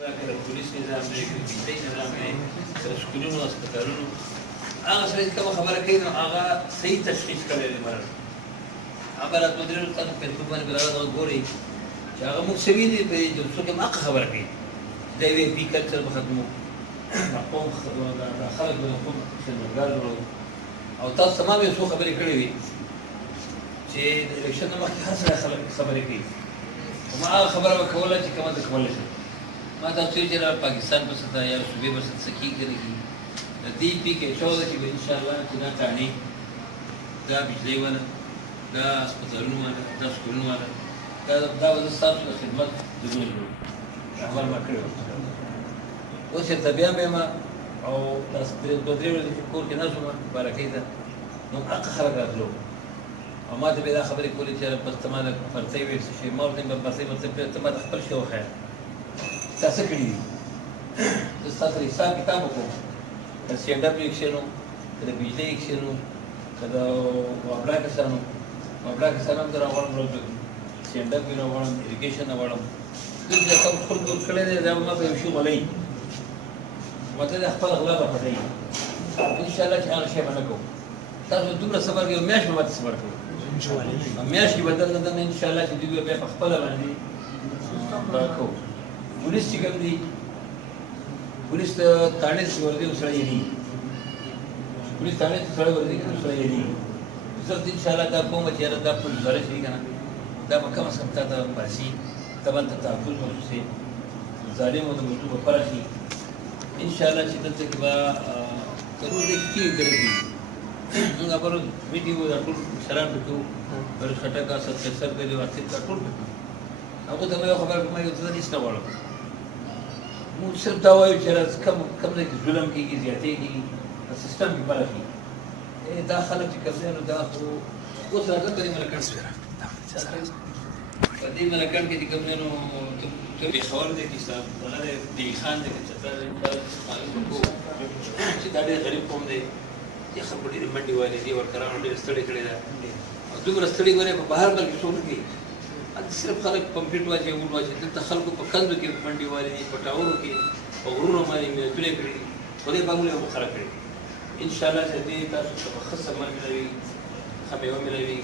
کله پولیس نظام دی کله بجلی نظام دی کله سکولونو هسپتالونو هغه سړی کومه خبره کوي نو هغه صحیح تشخیص کړی دی مرض هغه راته ودرېدل تاسو فیسبوک باندې به هغه ګورئ چې هغه موږ څه ویلي په دې څوک هم حق خبره کوي دا یوې پي کلچر به ختمو قوم دا خلک به قوم خدمتګار جوړوو او تاسو تمام یو څو خبرې کړې وي چې د الیکشن نه مخکې هر سړی خلک خبرې کوي ما هغه خبره به کوله چې کومه ده کولی شم ما تاسو چې پاکستان په سطح یا صوبې په سطح څه کېږي نه کېږي د دې پي کې شو ده چې به انشاءالله چې دا کاڼي دا بجلۍ والا دا هسپتالونو والا دا سکولونو والا دا به زه ستاسو د خدمت ضرور جوړوم خبر ما کړې وه اوس یې بیا مې یم او داسې دوه درې ورځې چې کور کې ناست وم مبارکۍ ته نو حقه خلک راتلو او ما ته به دا خبرې کولې چې بس ته ما د فرڅۍ ویل څه شي ما ورته ویم فرڅۍ مطلب ته ما د خپل شی وښیه تا څه کړي دي زه ستا سره حساب کتاب وکړم که سی این ډبلیو ایکشن و که د بجلۍ ایکشن و که د وابړا کسان و وابړا کسان هم زه راغواړم سی این ډبلیو راغواړم اریګیشن راغواړم دوی چې کوم خپل دود کړی دی دا به ما په یو شي غولوي مطلب د خپله غلا به پټوي انشاءالله چې هغه شی به نه کوو تاسو دومره صبر کوئ میاشت به ماته صبر کوئ میاشت کې به دننه دننه انشاءالله چې دوی به بیا په خپله باندې کوو پولیس چې کوم دي پولیس ته تاڼې ته ورځي اوس سړی یېرېږي پولیس تاڼې ته سړی ورځي که سړی یېرېږي زه انشاءالله دا کوم چې یاره دا پولیس اداره چې دي که نه دا به کم از کم تا ته باسي ته به هلته تحفظ محسوسې ظالم او د مظلوم به فرق شي انشاءالله چې دلته کې به ضرور دی کې ګرځي موږ پرون میټینګ و دا ټول مشران پکې وو بریس خټک اسد قیصر دی واسط دا ټول پکې هغه ته مې یو خبره کوم یو څه هېڅ نه غواړم موږ صرف دا وایو چې راز کم ځای کې ظلم کېږي زیاتې کېږي سیسټم کې فرق شي دا خلک چې کوم دی نو دا خو اوس راځه په دې ملکڼ په دې ملکڼ کې چې کوم دی نو ته پېښور دی کې صاحب هغه دی دیوي خان دی که چترال دی معلوم وکړو چې دا ډېر غریب قوم دی دې خلکو ډېرې منډې والې دې ورکرانو ډېر ستړې کړې ده او دومره ستړې ولې په بهر ملک کې څوک نه کوي هلته صرف خلک پمپېټ واچوي ووډ واچوي دلته خلکو په کندو کې منډې والې دي په ټاورو کې په غرونو باندې محنتونه کړي دي خدای معمول یې مخرب کړي انشاءالله چې دې تاسو ته به ښه سمر ملوي ښه میوه ملوي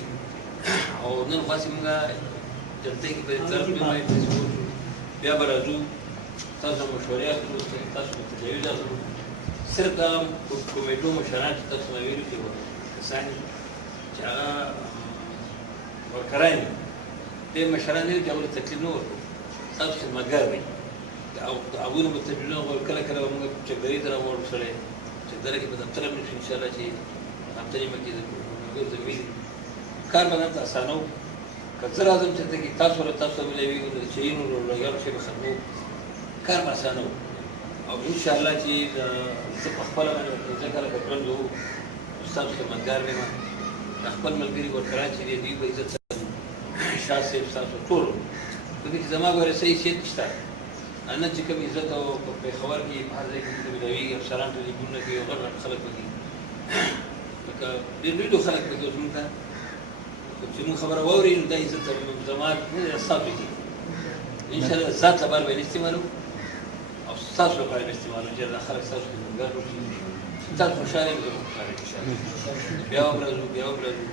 او نن خاصې مونږ جلتۍ کې په طرف بیا به راځو تاسو مشورې اخلو تاسو به تجاویز اخلو صرف دا کمیټو مشران چې تاسو ما ویلي دي کسان چې هغه ورکران دي دې مشران دي چې هغوی ته تکلیف نه ورکړو تاسو خدمتګار وئ هغوی نه به تکلیف نه ورکړو کله کله به مونږ چکدرۍ ته راوړو سړی چکدره کې به دفتر هم نشو انشاءالله چې هفته نیمه کې ملګرو ته ویلي کار به دلته اسانه و که زه راځم چې دلته کې تاسو سره تاسو ته ملوي د چینو یو شی به ختمو کار به اسانه و او انشاءالله چې زه په خپله باندې ځکه لکه ژوند وو ستاسو خدمتګار یم د خپل ملګري ورکران چې دي دوی به عزت ساتم شاه صاحب ستاسو ټولو په دې کې زما ګوره څه حیثیت نشته نن چې کوم عزت او په پېښور کې په هر ځای کې ملویږي افسران ټلیفونونه کوي او غټ غټ خلک پکې لکه ډېر لوی خلک پکې اوس مونږ ته چې مونږ خبره واوري نو دا عزت زما ستاسو کې انشاءالله ذات لپاره به یې استعمالوو او ستاسو لپاره به استعمالوو چې دا خلک ستاسو خدمتګار وکړي تاسو خوشحاله یې زه به خوشحاله یم بیا هم راځو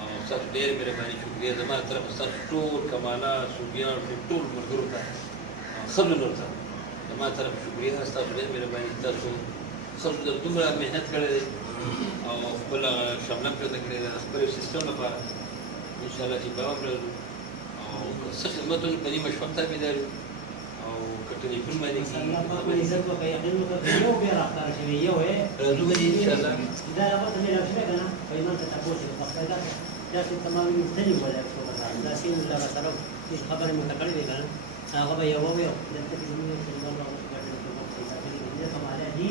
او ستاسو ډېرې مهرباني شکریه زما له طرفه ستاسو ټول کمالات صوفیان ټول ملګرو ته ښځو نور ته زما طرف شکریه ستاسو ډېر مهرباني تاسو ښځو ته دومره محنت کړی دی او خپله شمله پرېته کړې ده د خپل یو سیسټم لپاره انشاءالله چې بیا هم راځو او څه خدمتونه په نیمه شپه تابعدار یو او که ټلیفون باندې کېږي راځو به دې انشاءالله دا هغه مې راوښته کنه په ایمان ته تاسو ته پخته ده دا چې تمام مختلف ولا څه دا چې موږ لا سره خبرې مو تکړه دي کنه هغه به یو دلته کې موږ څنګه الله تعالی په کومه ځای کې دې کومه دي